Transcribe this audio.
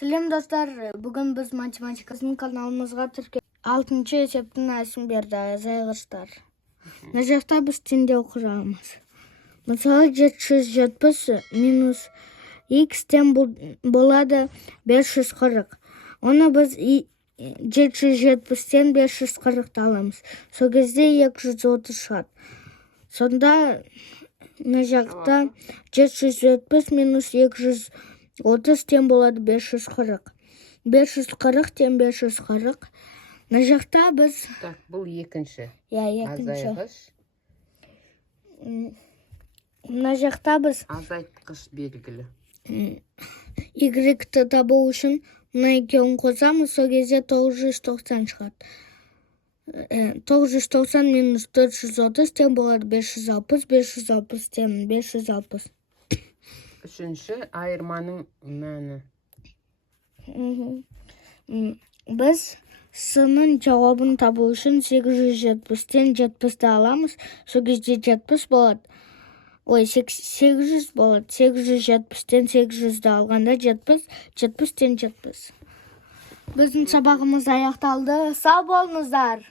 Сәлем достар, бүгін біз математикасының каналымызға тіркелдік. 6-шы есептің әсін берді, азайғыштар. Мына жақта біз теңдеу құрамыз. Мысалы 770 минус x тең болады 540. Оны біз 770-тен 540 аламыз. Сол кезде 230 шығады. Сонда мына жақта 770 минус 230 тең болады 540. 540 тең 540. Мына жақта біз... Так, бұл екінші. Екінші. Азайғыш. Мына жақта біз... Азайтқыш белгілі. Y-ті табу үшін мына екеуін қосамыз, сол кезде 990 шығады. 990 минус 430 тең болады 560, 560 тең 560. Үшінші айырманың мәні. Біз сының жауабын табу үшін 870-тен 70-ті аламыз. Сол кезде 70 болады. 800 болады. 870-тен 800-ді алғанда 70, 70-тен 70. Біздің сабағымыз аяқталды. Сау болыңыздар!